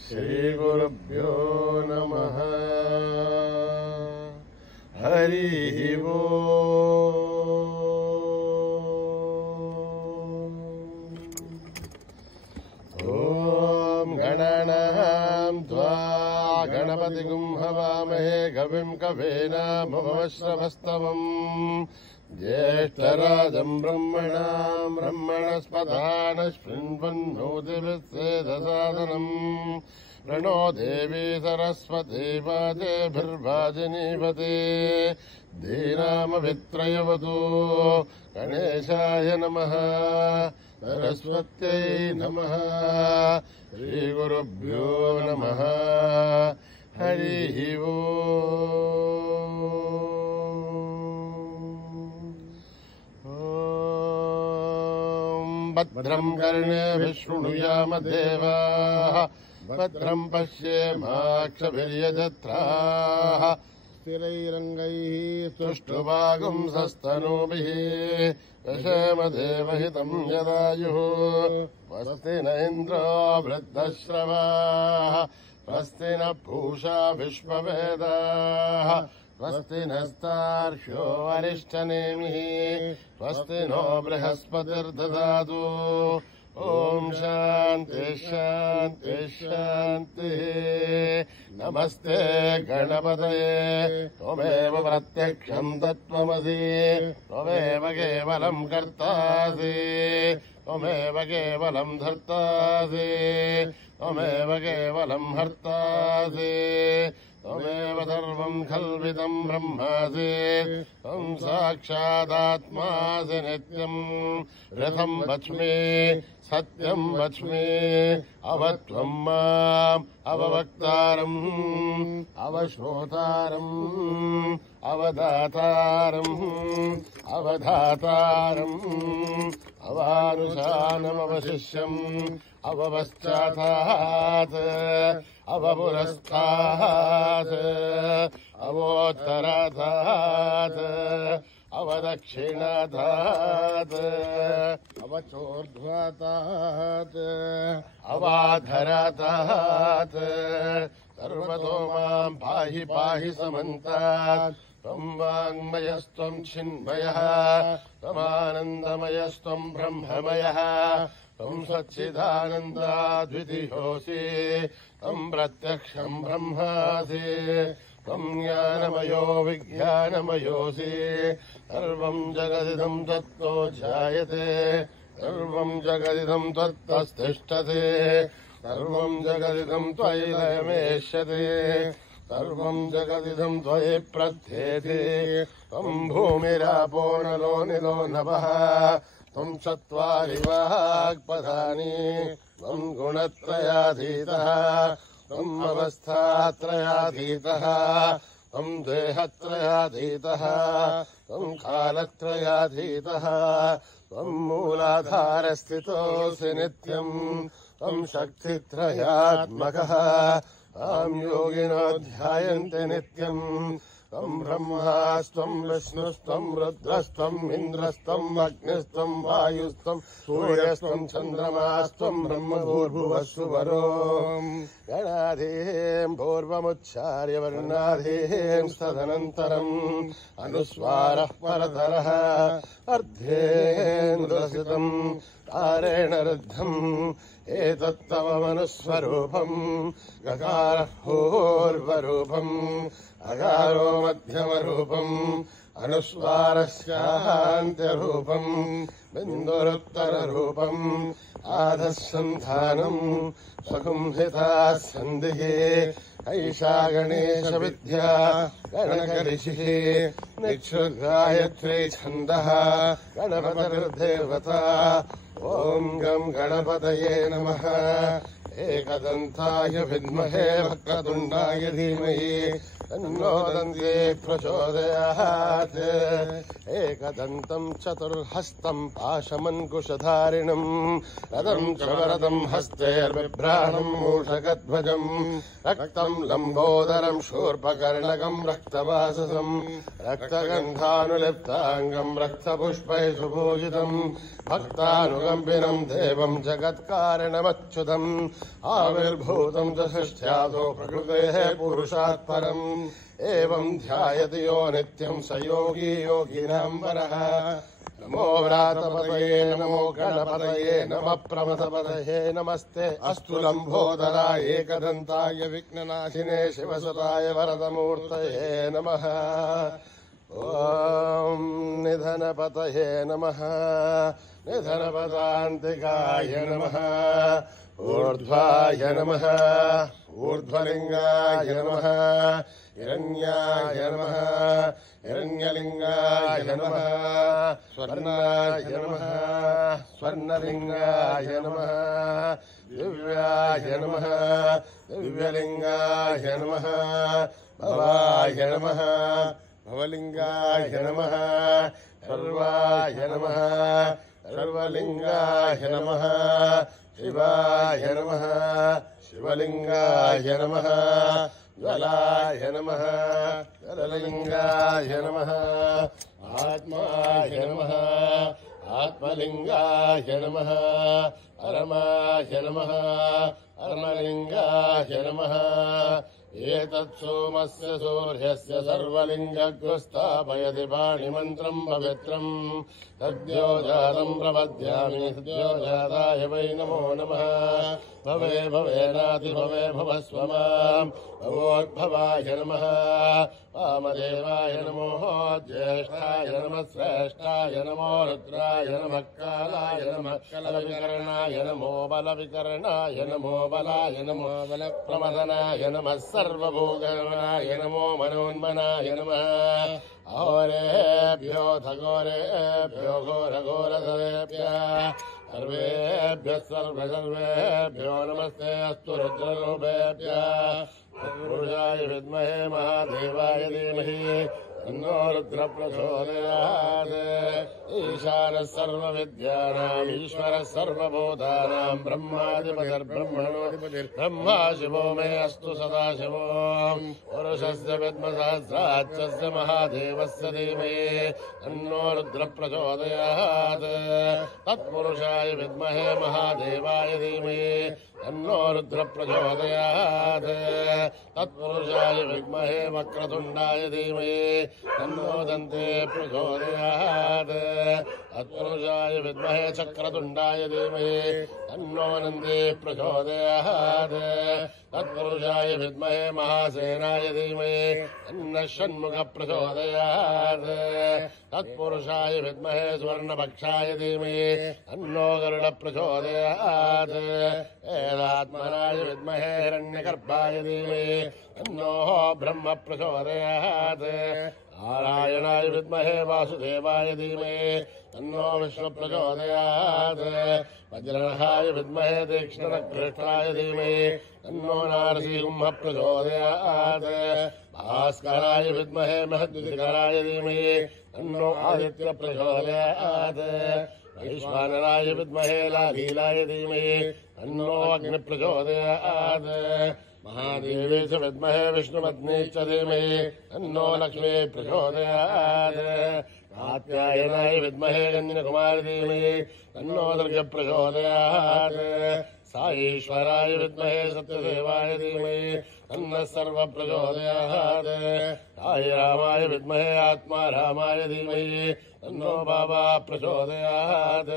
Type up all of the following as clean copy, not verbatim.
श्रीगुरुभ्यो नमः। हरिः ओम गणानां त्वा गणपतिगुं हवामहे कविं कवीनामुपमश्रवस्तवम् ज्येष्ठराजं ब्रह्मणां ब्रह्मणस्पदानश्वन्वन्नोतिभिस्सेदसादनम् प्रणो देवी सरस्वती वाजेभिर्वाजिनीवते धीनामभित्रयवतु गणेशाय नमः सरस्वत्यै नमः श्रीगुरुभ्यो नमः हरिः ओम् भद्रं कर्णेभिः शृणुयाम देवाः भद्रं पश्येमाक्षभिर्यजत्राः स्थिरैरङ्गैः सुष्ठुवागुंसस्तनूभिः यशेमदेवहितं यदायुः स्वस्ति न इन्द्रो वृद्धश्रवाः स्वस्ति न पूषा विश्ववेदाः स्वस्ति नस्तार्क्ष्यो अरिष्टनेमिः स्वस्ति नो बृहस्पतिर्दधातु ओम शांति शांति शांति। नमस्ते गणपतये त्वमेव प्रत्यक्षं तत्त्वमसि त्वमेव केवलं कर्तासि त्वमेव केवलं धर्तासि त्वमेव केवलं हर्तासि त्वमेव सर्वं कल्पितं ब्रह्मासि त्वं साक्षादात्मासि नित्यं रथं वच्मि सत्यं वच्मि अवत्वं माम् अववक्तारम् अवश्रोतारम् अवदातारम् अवधातारम् अवानुशानमवशिष्यम् अवपश्चातात् अवपुरस्तात् अवोत्तरातात् अवदक्षिणातात् अवचोर्ध्वातात् अवाधरातात् सर्वतो मां पाहि पाहि समन्तात् त्वं वाङ्मयस्त्वं चिन्मयः त्वमानन्दमयस्त्वं ब्रह्ममयः त्वं सच्चिदानन्दाद्वितीयोऽसि त्वं प्रत्यक्षं ब्रह्मासि त्वं ज्ञानमयो विज्ञानमयोऽसि सर्वं जगदिदं त्वत्तो जायते सर्वं जगदिदं त्वत्तस्तिष्ठते सर्वं जगदिदं त्वयि लयमेष्यते सर्वं जगदिदं त्वयि प्रत्येते त्वं भूमिरापो नलो निलो नभः त्वं चत्वारि वाक्पदानि त्वं गुणत्रयाधीतः त्वम् अवस्थात्रयाधीतः त्वं देहत्रयाधीतः त्वं कालत्रयाधीतः त्वं मूलाधारस्थितोऽसि नित्यम् त्वं शक्तित्रयात्मकः तां योगिनो ध्यायन्ते नित्यम् त्वं ब्रह्मास्त्वं विष्णुस्त्वं रुद्रस्त्वम् इन्द्रस्त्वम् अग्निस्त्वं वायुस्त्वं सूर्यस्त्वं चन्द्रमास्त्वं ब्रह्मभूर्भुवस्सुवरो गणाधीं पूर्वमुच्चार्य वर्णाधीं तदनन्तरम् अनुस्वारः परतरः अर्धेन्द्रसितम् तारेण रुद्धम् एतत्तव मनुस्वरूपम् गकारः पूर्वरूपम् अकारो मध्यमरूपम् अनुस्वारस्यान्त्यरूपम् बिन्दुरुत्तररूपम् आधःसन्धानम् स्वकुंहिता सन्धिः ऐषा गणेशविद्या गणकऋषिः निक्षुर्गायत्री छन्दः गणपतिर्देवता ॐ गं गणपतये नमः एकदन्ताय विद्महे वक्रतुण्डाय धीमहि तन्नो दन्ते प्रचोदयात् एकदन्तं चतुर्हस्तं पाशमङ्कुशधारिणं रथं च वरदं हस्तेर्बिभ्राणं मूषकध्वजं रक्तं लम्बोदरं शूर्पकर्णकं रक्तवाससं रक्तगन्धानुलिप्ताङ्गं रक्तपुष्पैः सुपूजितं भक्तानुकम्पिनं देवं जगत्कारणमच्युतम् आविर्भूतं च षष्ठ्यादो प्रकृतेः पुरुषात् परम् एवं ध्यायति यो नित्यं स योगी योगिनां वरः नमो व्रातपतये नमो गणपतये नमः प्रमथपतये नमस्ते अस्तु लम्बोदराय एकदन्ताय विघ्ननाशिने शिवसुताय वरदमूर्तये नमः ॐ निधनपतये नमः निधनपदान्तिकाय नमः ऊर्ध्वाय नमः ऊर्ध्वलिङ्गाय नमः हिरण्याय नमः हिरण्यलिङ्गाय नमः स्वर्णाय नमः स्वर्णलिङ्गाय नमः दिव्याय नमः दिव्यलिङ्गाय नमः भवाय नमः भवलिङ्गाय नमः सर्वाय नमः सर्वलिङ्गाय नमः शिवाय नमः शिवलिङ्गाय नमः ज्वलाय नमः जललिङ्गाय नमः आत्माय नमः आत्मलिङ्गाय नमः परमाय नमः परमलिङ्गाय नमः एतत्सोमस्य सूर्यस्य सर्वलिङ्गग्रस्थापयति पाणिमन्त्रम् पवित्रम् सद्योजातम् प्रपद्यामि सद्योजाताय वै नमो नमः भवे भवेनातिभवे भवस्व माम् भवोद्भवाय नमः वामदेवाय नमो ज्येष्ठाय नमः श्रेष्ठाय नमो रुद्राय नमः कालाय नमः कलविकर्णाय नमो बलविकर्णाय नमो बलाय नमो बलप्रमदनाय नमः सर्वभूगणाय नमो मनोन्मनाय नमः अहोरेभ्यो घोरेभ्यो घोरघोरधरेभ्यः सर्वेभ्यः सर्वेभ्यो नमस्ते अस्तु रुद्ररूपेभ्यः पुरुषाय विद्महे महादेवाय धीमहि तन्नो रुद्र प्रचोदयात् ईशानः सर्वविद्यानाम् ईश्वरः सर्वभूतानां ब्रह्माधिपतिर्ब्रह्मणोऽधिपतिर्ब्रह्मा शिवो मे अस्तु सदाशिवो पुरुषस्य विद्मसहस्राक्षस्य महादेवस्य धीमहि तन्नो रुद्र प्रचोदयात् तत्पुरुषाय विद्महे महादेवाय धीमहि तन्नो रुद्र प्रचोदयात् तत्पुरुषाय विद्महे वक्रतुण्डाय धीमहि तन्नो दन्ते प्रचोदयात् तत्पुरुषाय विद्महे चक्रतुण्डाय धीमहि तन्नो नन्दी प्रचोदयात् तत्पुरुषाय विद्महे महासेनाय धीमहि तन्नः षण्मुख प्रचोदयात् तत्पुरुषाय विद्महे स्वर्णपक्षाय धीमहि तन्नो गरुड प्रचोदयात् वेदात्मनाय विद्महे हिरण्यगर्भाय धीमहि तन्नो ब्रह्म प्रचोदयात् नारायणाय विद्महे वासुदेवाय धीमहि तन्नो विष्णु प्रचोदयात् वज्रनखाय विद्महे तीक्ष्णनकृष्णाय धीमहि तन्नो नारसिंह प्रचोदयात् भास्कराय विद्महे महद्युतिकराय धीमहि तन्नो आदित्य प्रचोदयात् वैश्वानराय विद्महे लालीलाय धीमहि तन्नो अग्नि प्रचोदयात् महादेवे च विद्महे विष्णुपत्नी च धीमहि तन्नो लक्ष्मी प्रचोदयात् कात्यायनाय विद्महे गञ्जनकुमारी धीमहि तन्नो दुर्ग प्रचोदयात् साईश्वराय विद्महे सत्यदेवाय धीमहि तन्नः सर्व प्रचोदयात् साई रामाय विद्महे आत्मा रामाय धीमहि तन्नो बाबा प्रचोदयात्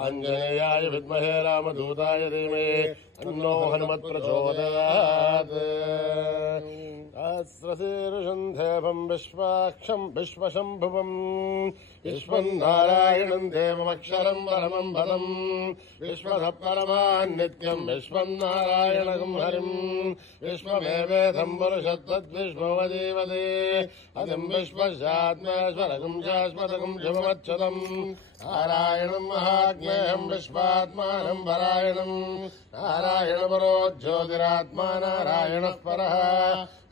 आञ्जनेयाय विद्महे रामदूताय धीमहि तन्नो हनुमत् प्रचोदयात् सहस्रशीर्षन्धे विश्वरूपं विश्वाक्षं विश्वशम्भुवं विश्वं नारायणं देवमक्षरं परमं पदं विश्वतः परमान्नित्यं विश्वं नारायणं हरिं विश्वमेवेदं पुरुषत्तद्विश्वमजीवते अदिं विश्वस्यात्मेश्वरकं शाश्वतकं शिवमच्युतं नारायणं महाज्ञेयं विश्वात्मानं परायणं नारायणपरो ज्योतिरात्मा नारायणः परः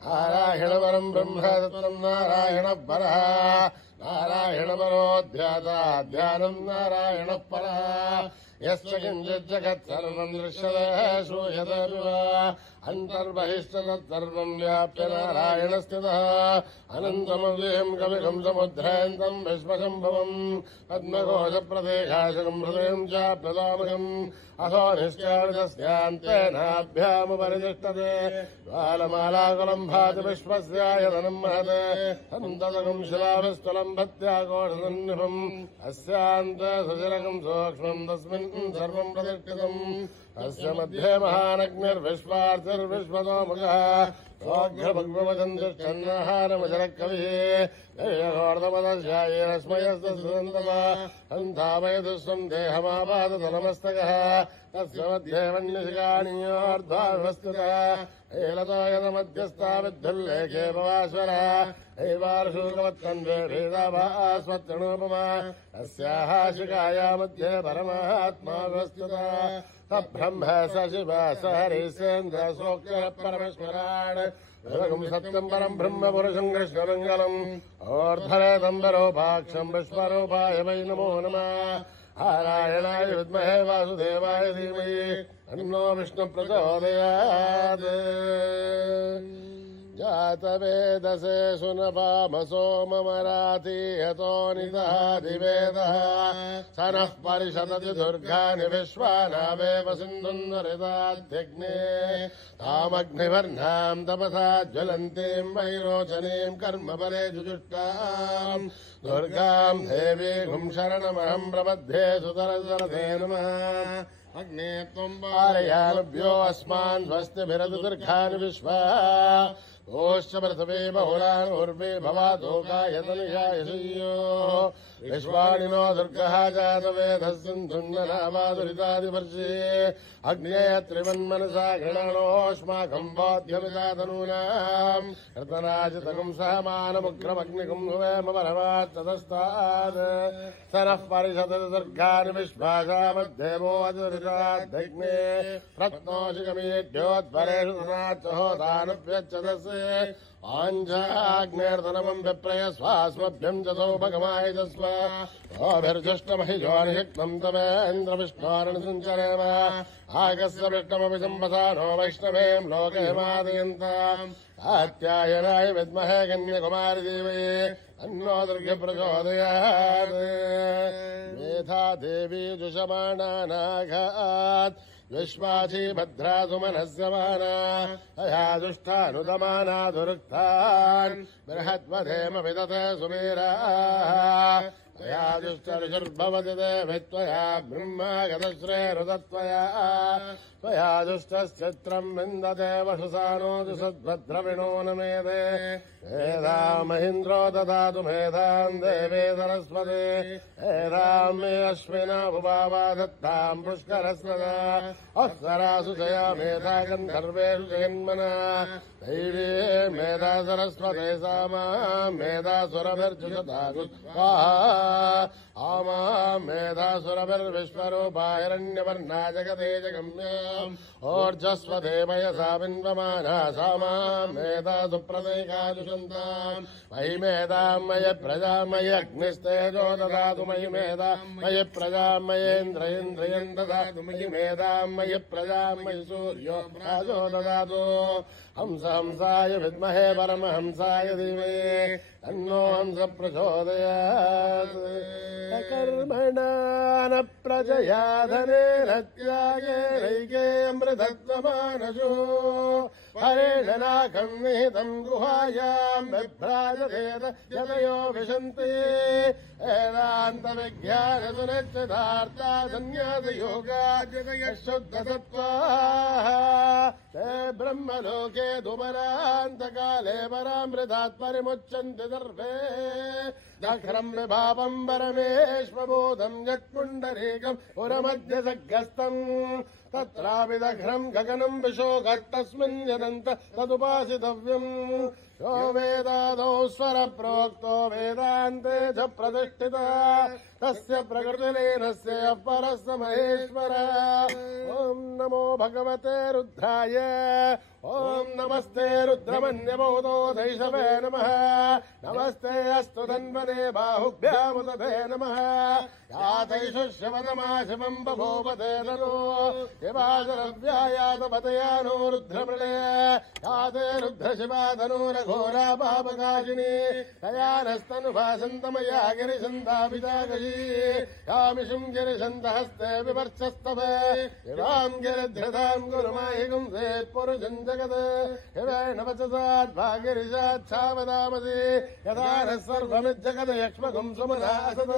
नारायणपरं ब्रह्म तत्त्वं नारायणः परः नारायणपरो ध्यानं नारायणः परः यस्य किञ्चित् जगत् सर्वं दृश्यते श्रूयते वा अन्तर्बहिस्तत्सर्वं व्याप्य नारायणस्थितः अनन्तमव्ययं कविकं समुद्रान्तं विश्वशम्भवं पद्मकोशप्रदेशाशकं हृदयं चाप्यतामकम् अथो निश्चारितस्यान्तेनाभ्यामुपरितिष्ठते ज्वालमालाकुलं भाति विश्वस्यायतनं महते सन्ततकं शिलाभिस्थलं भत्याकोशसन्निभम् अस्यान्ते सुशिरकं सूक्ष्मं तस्मिन् सर्वं प्रतिष्ठितम् अस्य मध्ये महानग्निर्विश्वार्थिर्विश्वतोमुखः सोऽघ्रभग्वदन्तश्चन्नहारमजरकविः सन्धापयतुस्वं देहमापादतलमस्तकः तस्य मध्ये वन्यशिकाणीयोर्ध्वाविवस्थितः एलतो यदमध्यस्था विद्धुल्लेखे भवाश्वरः एवार्षूकवत्तन्वे भेदाभास्वत्तणोपमा अस्याः शिखाया मध्ये परमात्मा व्यवस्थितः तब्रह्म स शिव स हरिसेन्द्र सोऽक्षरः परमेश्वरान् विभगं सत्यं परं ब्रह्म पुरुषं कृष्णमङ्गलम् ओर्ध्वरेदम्बरोपाक्षं विश्वरूपाय वै नमो नमः नारायणाय विद्महे वासुदेवाय धीमहि तन्नो विष्णुप्रचोदयात् जातवेदसे सुनपामसो ममराति यतो निदहादिवेदः स नः परिषदति दुर्गानि विश्वानावेव सिन्धुन्वरिताध्यग्ने तामग्निवर्णां तपसा ज्वलन्तीं वैरोचनीं कर्मफले जुजुष्टाम् दुर्गां देवीं शरणमहं प्रपद्ये सुतरसरथे नमः अग्ने त्वं पारयानुभ्यो अस्मान् स्वस्तिभिरतु दुर्गानि विश्वा ओश्च पृथिवी बहुलान् उर्वे भवादोकायतनिशाय श्रियोः विश्वाणि नो दुर्गः जातवेदः सिन्धुन्ननामादुरितादिवर्षे अग्ने त्रिवन्मनसा गृणानोऽस्माकं बोध्यमितातनूनाम् रतनाजितकं सहमानमुग्रमग्निकं हुवेम परमात्ततस्तात् स नः परिषदति दुर्गानि विश्वासामध्येवोऽदुरिताद्धग्ने रत्नोऽशिकमेढ्योद्भरेषु तनाच्चहोदानभ्यच्चदस्य आञ्जाग्नेर्दनमं विप्रय स्वास्मभ्यं च सौभगमाय च स्वाभिर्जुष्टमहिजोनिषक्तं तवेन्द्रविष्णोरणसञ्चरेम आगस्य विष्णमपि सम्पसानो वैष्णवें लोकहिमादयन्ताम् कात्यायनाय विद्महे कन्याकुमारि देवये तन्नो दुर्गे प्रचोदयात् मेधा देवी जुषमाणानाघात् विश्वाची भद्रा सुमनस्य माना अया दुष्टानुदमाना दुरुक्तान् बृहद्वधेम विदते सुमेराः त्वया दुष्टऋषुर्भवति देवि त्वया ब्रह्मागतश्रेरुतत्वया त्वया दुष्टश्चित्रम् विन्दते वशुसानोति सद्भद्रविणो न मेधे मेधाम् महीन्द्रो ददातु मेधाम् देवे सरस्वते मेधाम् मे अश्विना भुवावा दत्ताम् पुष्करस्वदा अप्सरासु जया मेधा गन्धर्वेषु जयन्मना दैवी मेधा सरस्वते सामा मेधासुरभिर्जुषदातु आमा मेधासुरभिर्विश्वरूपा हिरण्यवर्णा जगते जगम्याम् ओर्जस्वते मयसा बिन्वमाना सामा मेधा सुप्रदैकाजुषन्ताम् मयि मेधाम् मयि प्रजाम् मयि अग्निस्तेजो ददातु मयि मेधाम् मयि प्रजाम् मयेन्द्रियम् ददातु मयि मेधाम् मयि प्रजाम् मयि सूर्यो राजो ददातु हंसाय विद्महे परमहंसाय धीमहि तन्नो हंस प्रचोदयात् कर्मणा न प्रजया धनेन त्यागेनैके अमृतत्वमानसो हरेण नाकं निहितं गुहायां बिभ्राजतेत यतयो विशन्ति वेदान्तविज्ञानसुनिश्चितार्था सन्न्यासयोगाद्यतयशुद्धसत्त्वाः ते ब्रह्मलोके दुपरान्तकाले परामृतात् परिमुच्यन्ते सर्वे दख्रं विभावं परमेश्वबोधं यत्पुण्डरीकं पुरमध्यसग्रस्तम् तत्रापि दख्रं गगनं विशोकस्तस्मिन् यदन्त तदुपासितव्यम् यो वेदादौ स्वरप्रोक्तो वेदान्ते च प्रतिष्ठितः तस्य प्रकृतिलीनस्य परस्य महेश्वर ॐ नमो भगवते रुद्राय ॐ नमस्ते रुद्रमन्यबोधो दैशवे नमः नमस्ते अस्तु धन्वने बाहुभ्यामुदते नमः यातैषुष्यवदमा शिवम् बभूवते तनो शिवाजरव्यायातपतयानो रुद्रमृळे याते रुद्रशिवाधनूरघोरा पापकाशिनी तयानस्तनुभासन्तमया गिरिशन्ताभिजागशी यामिषुम् गिरिशन्तहस्ते विवर्चस्तवे शिवाम् गिरिधृताम् गुरुमाहिगुम् पुरुषम् जगत् हिवेण वचसाद्भागिरिशाच्छावदामसि यथा नः सर्वमिज्जगत् यक्ष्मगुम् सुमनासत्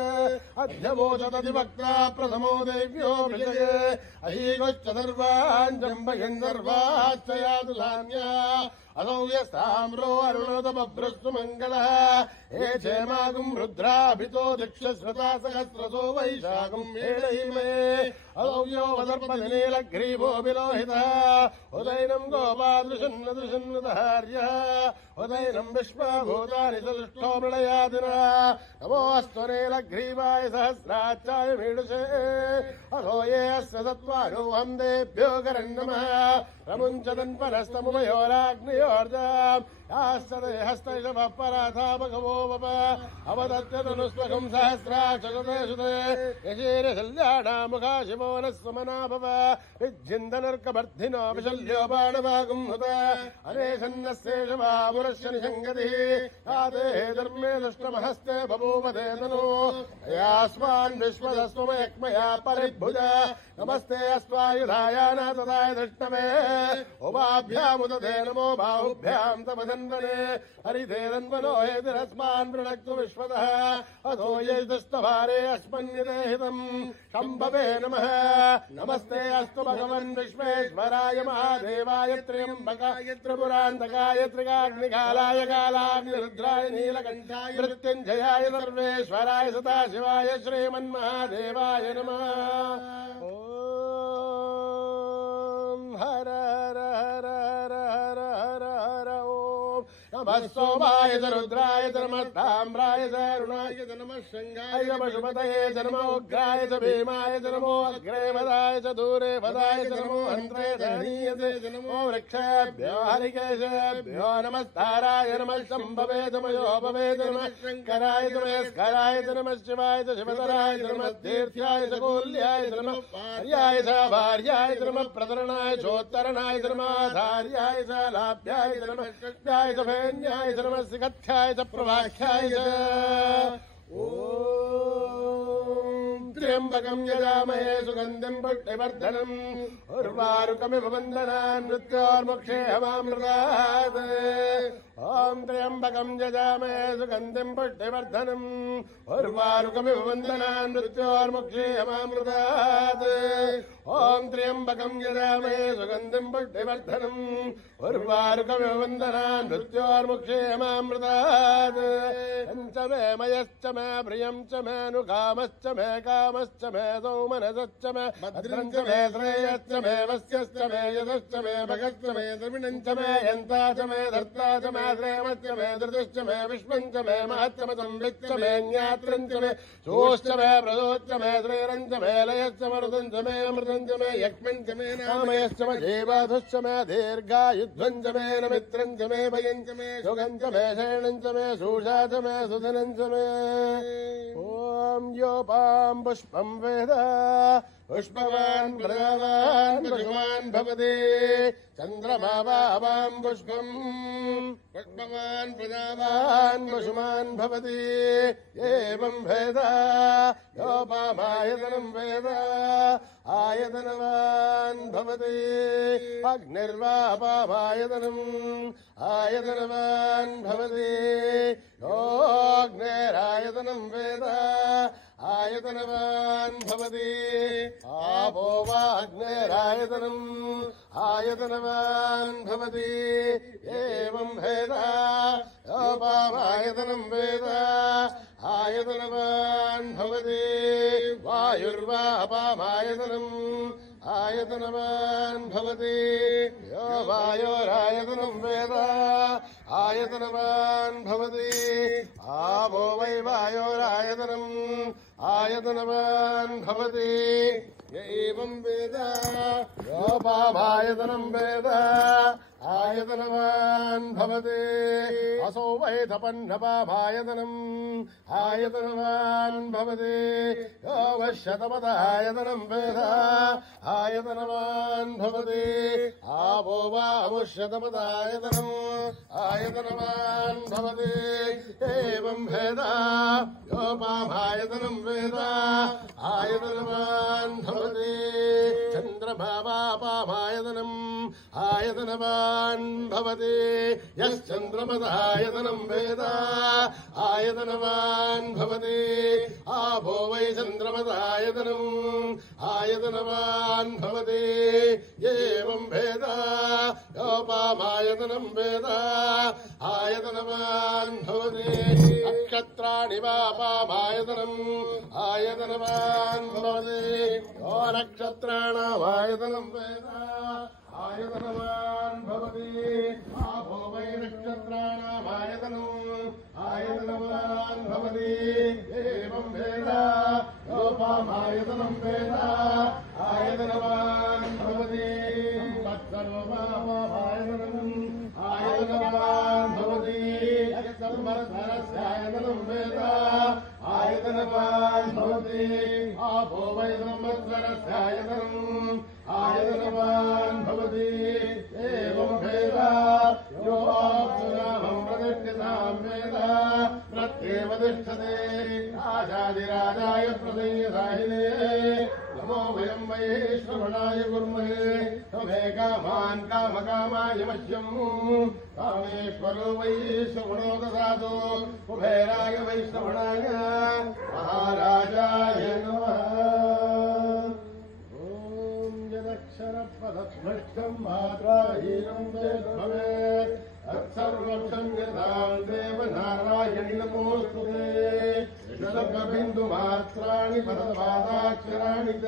अध्यवोचतधिवक्ता प्रथमो देव्यो विजये अहीगोच्च सर्वान् जम्बयन् सर्वाश्च यातु साम्या असौ यस्ताम्रो अरुणोदमभ्रस्तु मङ्गलः हे क्षेमागुम् रुद्राभितो दीक्षश्रुता सहस्रसो वैशाखम् मेळयिमे असौ यो वदर्पदिनीलग्रीवो विलोहितः उदैनम् गोपादृशन्नदृशन्नदहार्यः उदैनम् विश्वभूतानि सदृष्टो मृळयादिनः नमोऽस्तु नीलग्रीवाय सहस्राच्चाय मीडुषे असो ये अस्य सत्त्वारोहम् देभ्यो करन्नमः प्रमुञ्चदन्परस्तमुभयोराग्नियोर्जाम् यास्तदे हस्तैषवः पराथा भगवो वप अवदत्यतनुस्त्वकम् सहस्राक्षते सुते यशीरशल्याणामुखा शिवो नः सुमना भव विज्जिन्दनर्कवर्धिनो विशल्यो बाणवागुम् हुत अनेशन्नस्येषवामुरस्य निषङ्गतिः याते धर्मे दुष्टमहस्ते बभूवते तनु यास्मान् विश्वदस्त्वमयक्मया परिभुज नमस्ते अस्त्वायुधायानाथदाय धृष्टवे उभाभ्यामुदते नमो बाहुभ्याम् तव धन्वने हरिते धन्वनो हेतिरस्मान् वृणक्तु विश्वतः अथो यैतस्तभारे अस्मन्यते हितम् शम्भवे नमः नमस्ते अस्तु भगवन् विश्वेश्वराय महादेवाय त्र्यम्बकाय त्रिपुरान्तकाय त्रिकाग्निकालाय कालाग्निरुद्राय नीलकण्ठाय मृत्युञ्जयाय सर्वेश्वराय सदाशिवाय श्रीमन्महादेवाय नमः हर हर हर हर हर हर हर ओम नमः सोमाय च रुद्राय च नमः ताम्राय च अरुणाय च नमः शृङ्गाय च पशुपतये च नमो उग्राय च भीमाय च नमो अग्रे वदाय च दूरे वदाय च नमो हन्त्रे च हनीयते च नमो वृक्षेभ्यो हरिकेशेभ्यो नमस्ताराय नमः शम्भवे च मयोभवे च नमः शङ्कराय च महेश्वराय च नमः शिवाय च शिवतराय च नमः तीर्थ्याय च कूल्याय च नमः भार्याय च भार्याय च नमः प्रतरणाय चोत्तरणाय च नमः धार्याय च लाभ्याय च नमः षष्ट्याय च भेन्याय च नमः सिकथ्याय च प्रभाख्याय च ॐ त्र्यम्बकम् यजामहे सुगन्धिम् पुष्टिवर्धनम् उर्वारुकमिव वन्दनान् मृत्योर्मुक्षेऽहमामृतात् ॐ त्र्यम्बकम् यजामहे सुगन्धिम् पुष्टिवर्धनम् उर्वारुकमिव वन्दनान् मृत्योर्मुक्षेऽहमामृतात् ॐ त्र्यम्बकम् यजामहे सुगन्धिम् पुष्टिवर्धनम् उर्वारुकमिव वन्दनान् मृत्योर्मुक्षेऽहमामृतात् पञ्चमे मयश्च मे प्रियम् च मे नुकामश्च मे कामश्च मे सौमनसश्च मे भद्रम् च मे श्रेयश्च मे वस्यश्च मे यशश्च मे भगश्च मे द्रविणम् च मे यन्ता च मे धर्ता च मे श्रेमश्च मे धृतिश्च मे विश्वम् च मे महच्च मे संविच्च मे ज्ञात्रम् च मे सोश्च मे प्रदोश्च मे श्रेरम् च मे लयश्च मरुतम् च मे अमृतम् च मे यक्ष्मम् च मे नामयश्च मे जीवाधुश्च मे दीर्घायुध्वम् च मे नमित्रम् च मे भयम् च मे सुगम् च मे शयनम् च मे सूषा च मे सुधनम् च मे ॐ योपाम् पुष्पम् वेद पुष्पवान् प्रजावान् पशुवान् भवति चन्द्रमा वावाम् पुष्पम् भवान् प्रजावान् पशुमान् भवति एवं वेद योपामायतनं वेद आयतनवान् भवति अग्निर्वापामायतनम् आयतनवान् भवति योऽग्निरायतनं वेद आयतनवान् भवति आपो वा अग्निरायतनम् आयतनवान् भवति एवं वेद योपामायतनं वेद आयतनवान् भवति वायुर्वापामायतनम् आयतनवान् भवति यो वायोरायतनं वेद आयतनवान् भवति आपो वै वायोरायतनम् आयतनवान् भवति एवं वेद योपामायतनं वेद आयतनवान् भवति असो वै तपन्नपामायतनम् आयतनवान् भवति यो वश्यतपदायतनं वेद आयतनवान् भवति आपो वा मुष्यतपदायतनम् आयतनवान् भवति एवं वेद योपामायतनं वेद आयतनवान् भवति चन्द्रभावापामायतनम् आयतनवान् भवति यश्चन्द्रमदायतनं वेद आयतनवान् भवति आपो वै चन्द्रमदायतनम् आयतनवान् भवति एवं वेद योपामायतनं वेद आयतनवान् भवति नक्षत्राणि वापामायतनम् आयतनवान् भवति यो नक्षत्राणामायतनं वेद आयतनवान् भवति आपो वै नक्षत्राणामायतनम् आयतनवान् भवति एवं वेद योपामायतनं वेद आयतनवान् भवति तत्सर्वमायतनम् आयतनवान् भवति संवत्सरस्यायतनं वेद आयतनवान् भवति आपो वै संवत्सरस्यायतनम् आयतनवान् भवति एवं वेद यो अप्सुनामं प्रतिष्ठितां वेद प्रत्येव तिष्ठते राजाधिराजाय प्रदयसाहिने नमो वयं वै श्रवणाय कुर्महे तमे कामान् कामकामाय मह्यम् कामेश्वरो वै श्रवणो ददातु कुबेराय वै श्रवणाय महाराजाय नमः क्षरपदस्पृष्टं मात्राहीनं भवेत् तत्सर्वं यदां देवनारायणि नमोऽस्तुते षड्बिन्दुमात्राणि पदपादाक्षराणि च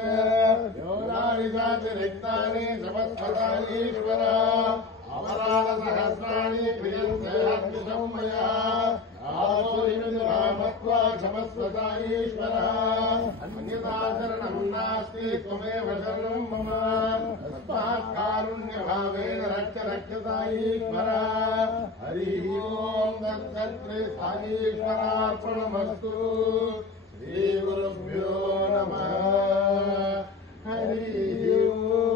योनानि चातिरिक्तानि समस्तदानीश्वर अमराणसहस्राणि क्रियन्ते अद्भुतं मया मत्वा क्षमस्वता ईश्वरः अन्यथा शरणं नास्ति त्वमेव शरणं मम तस्मात् कारुण्यभावेन रक्षता ईश्वरः हरिः ओं तत्सत्त्रिस्थानीश्वरार्पणमस्तु श्रीगुरुभ्यो नमः हरिः ओम्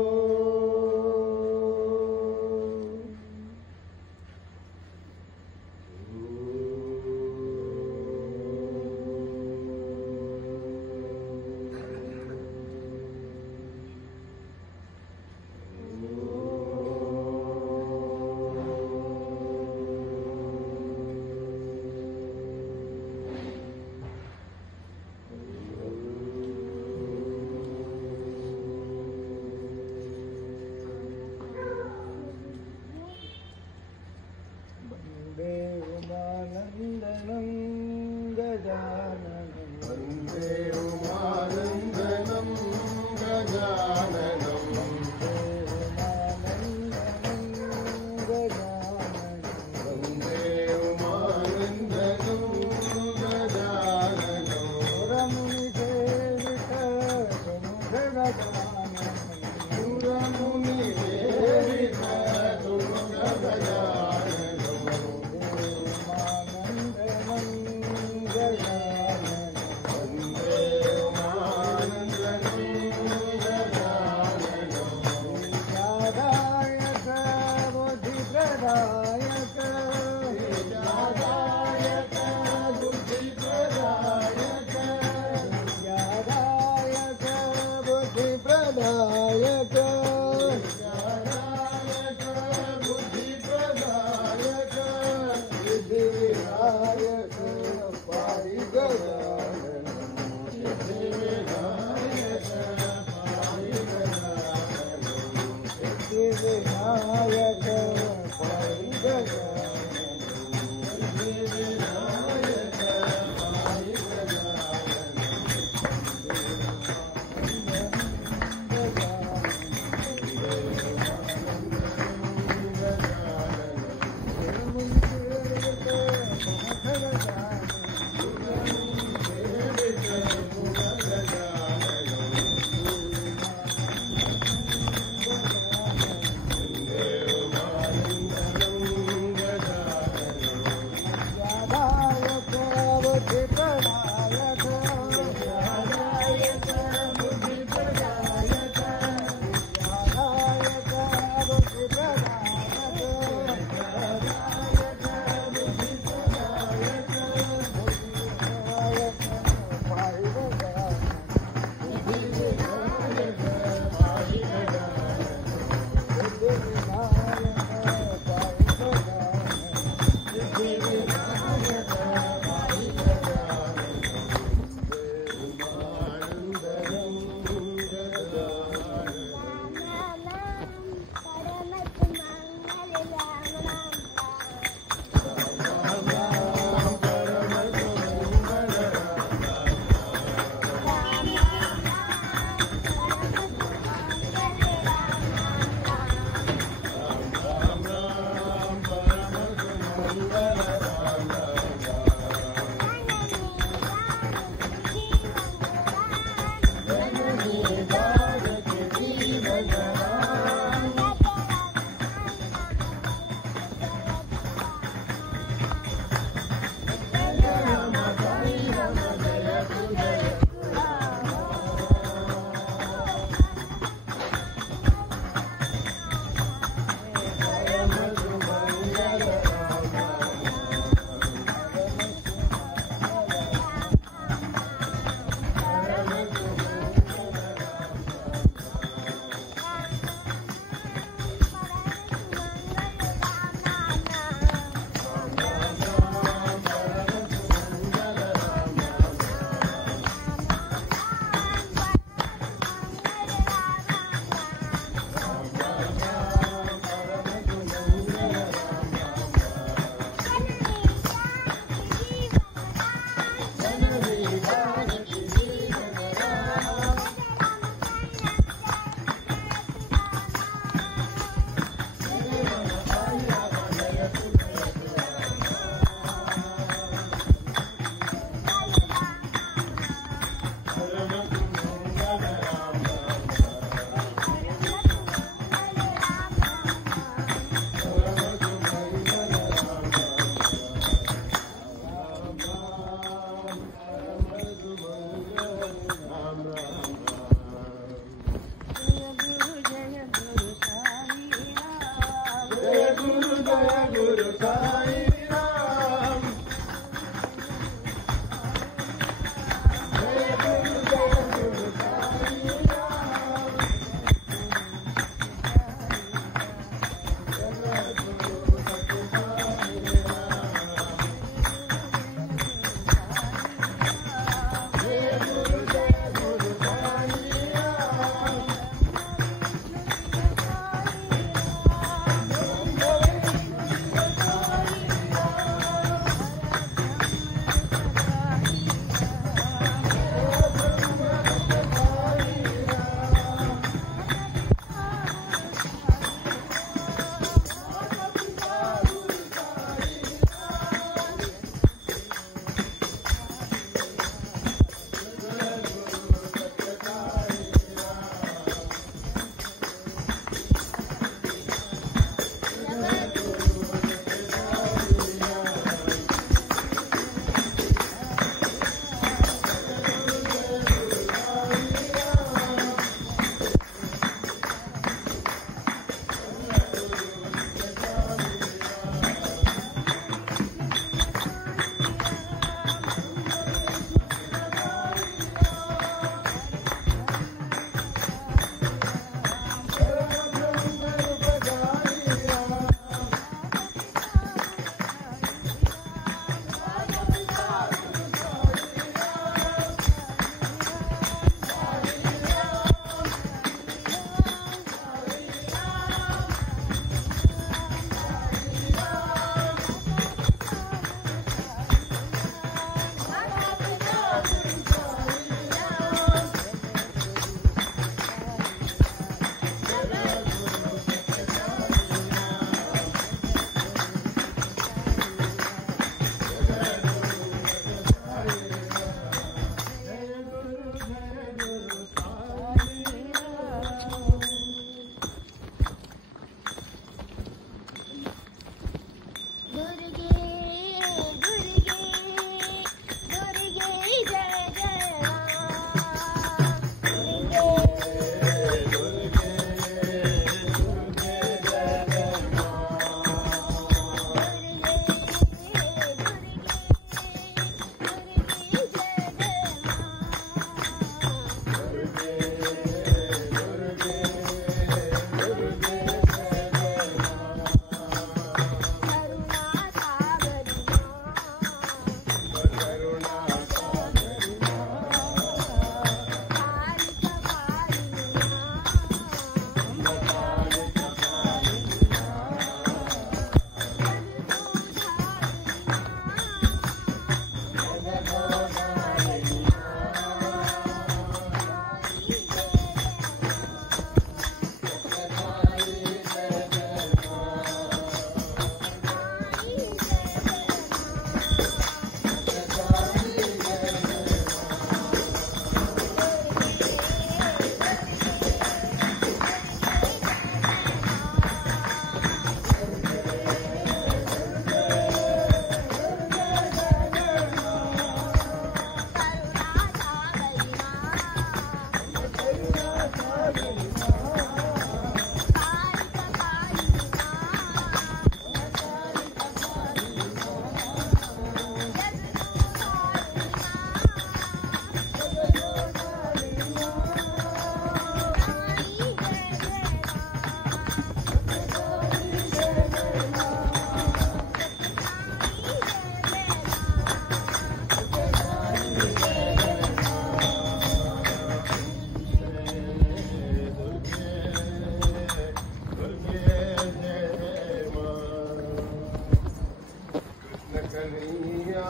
कन्हैया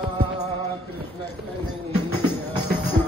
कृष्ण कन्हैया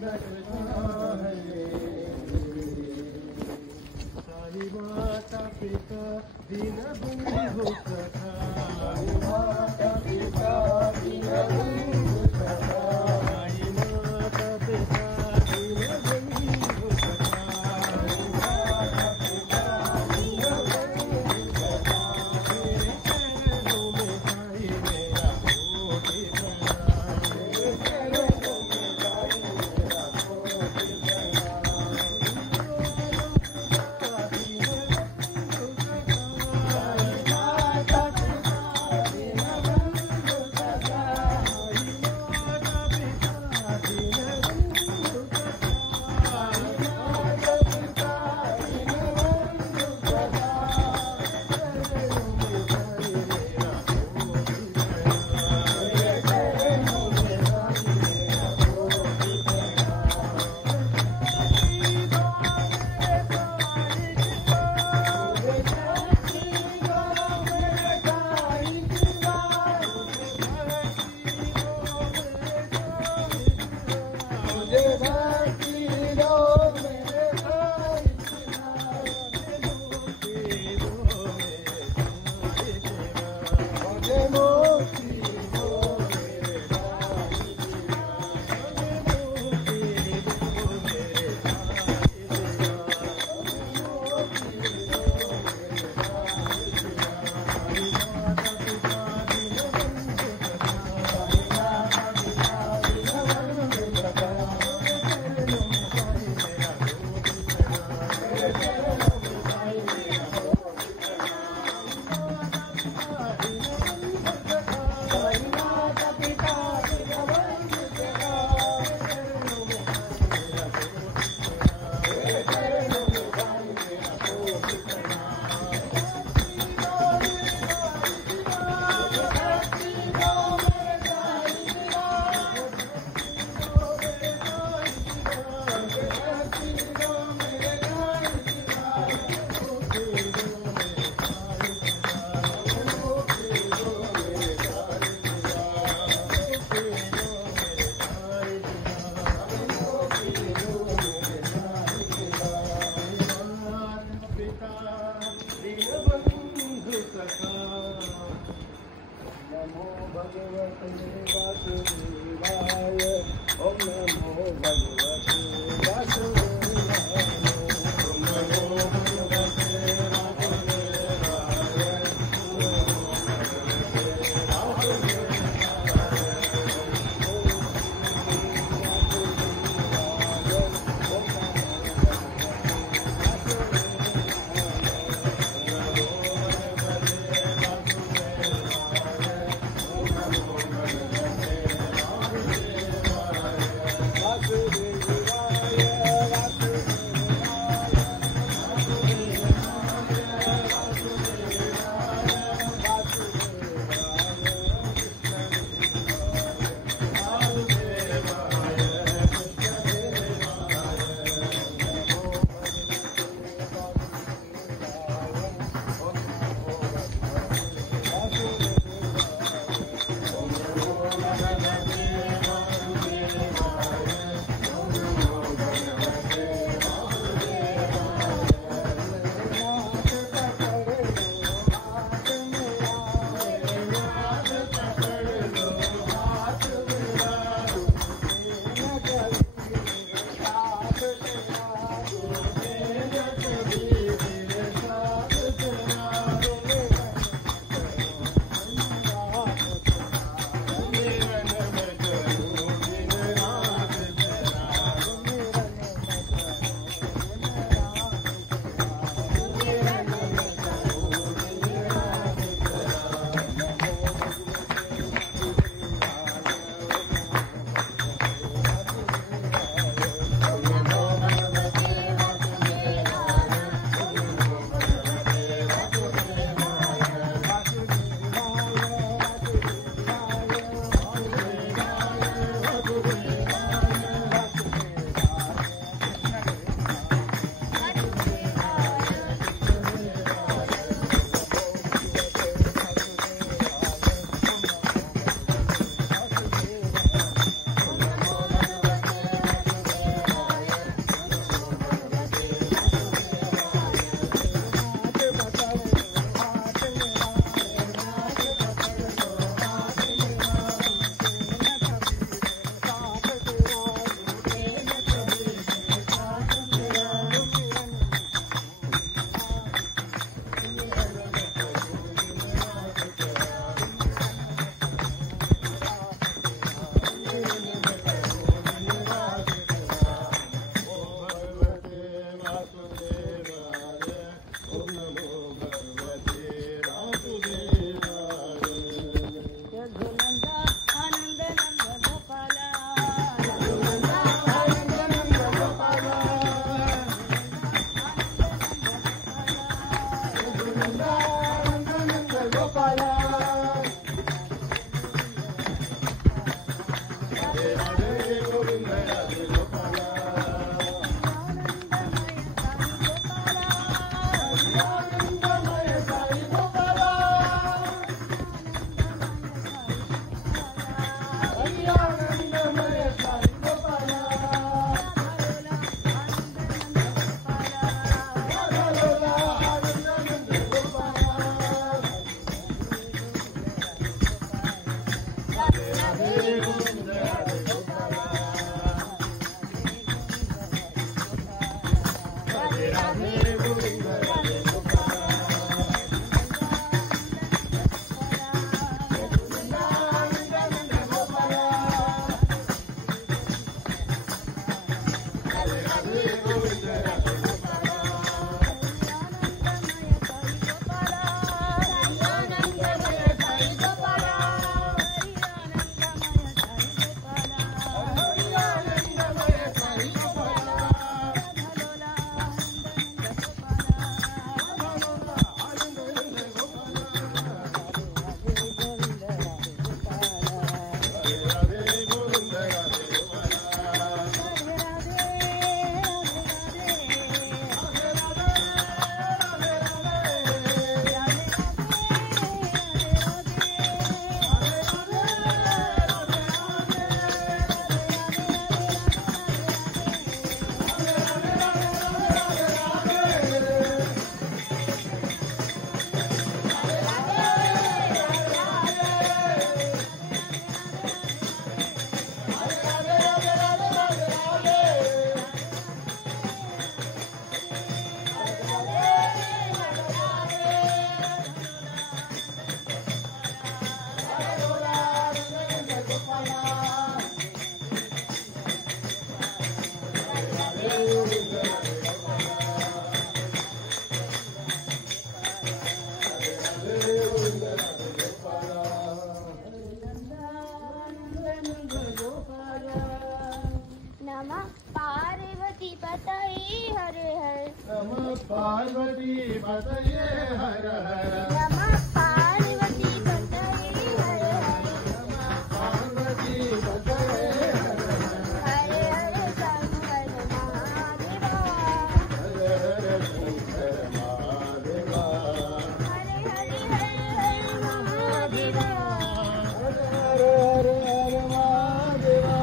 साई माता पिता दीन बंधु सखा साई माता पिता दीन बंधु सखा साई माता पिता दीन बंधु सखा साई माता पिता दीन बंधु सखा तेरे चरणों में साई मेरा कोटि प्रणाम तेरे चरणों में साई मेरा कोटि नमो भगवते वासुदेवाय ओम नमो भगवते वासुदेवाय ओम नमो भगवते वासुदेवाय नमः पार्वती पतये हर हर नमः पार्वती पतये हर हर नमः पार्वती पतये हर हर नमः पार्वती पतये हर हर हर हर शंकर महादेवा हर हर शंकर महादेवा हर हर हर हर महादेवा हर हर हर हर महादेवा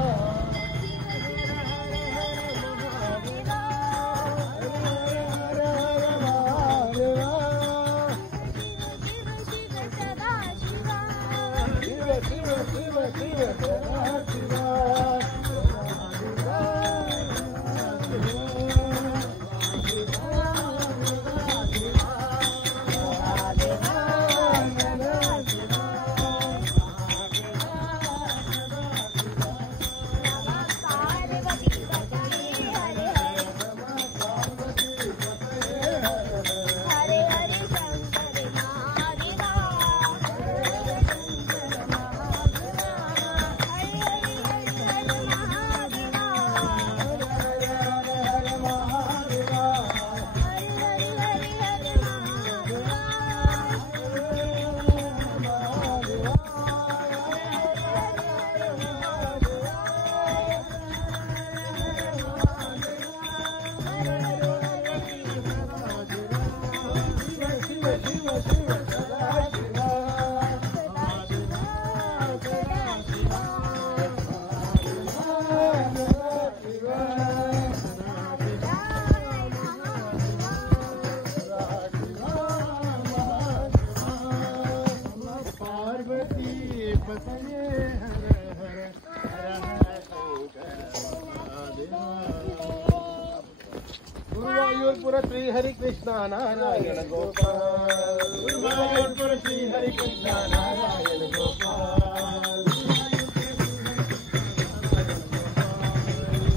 गुरुवायूरपुर श्री हरि कृष्ण नारायण गोपाल गुरुवायूरपुर श्री हरि कृष्ण नारायण गोपाल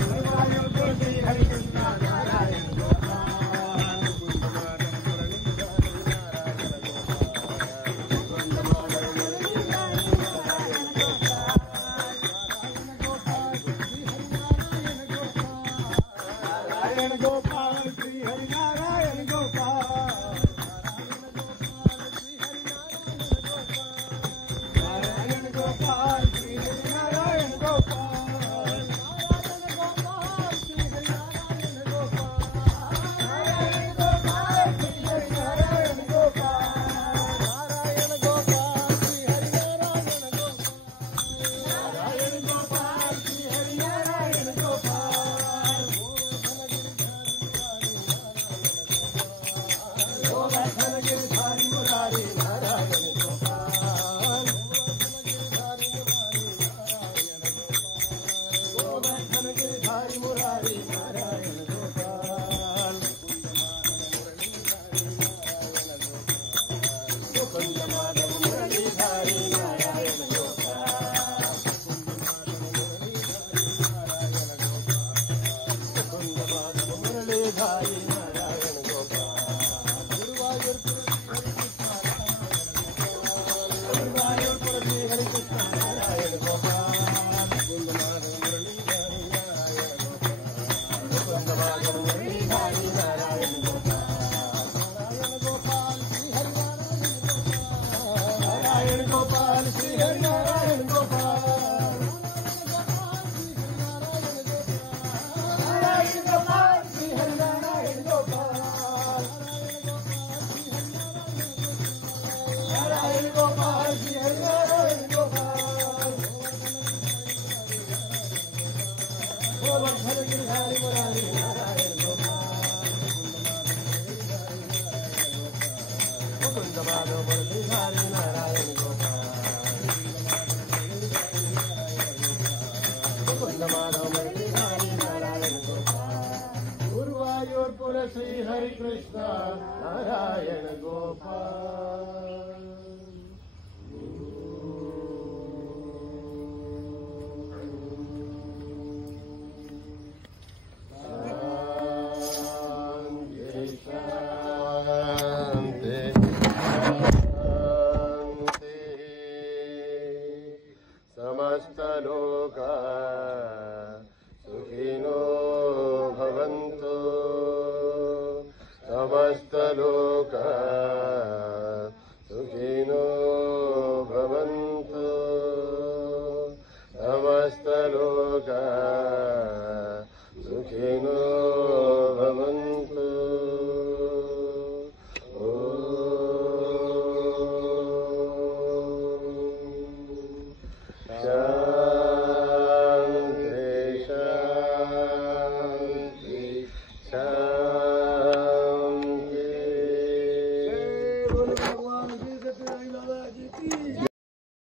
गुरुवायूरपुर श्री हरि कृष्ण नारायण गोपाल श्री हरि नारायण गोपाल हरे कृष्ण नारायण गोपाल समस्तलोका सुखिनो भवन्तु समस्तलोका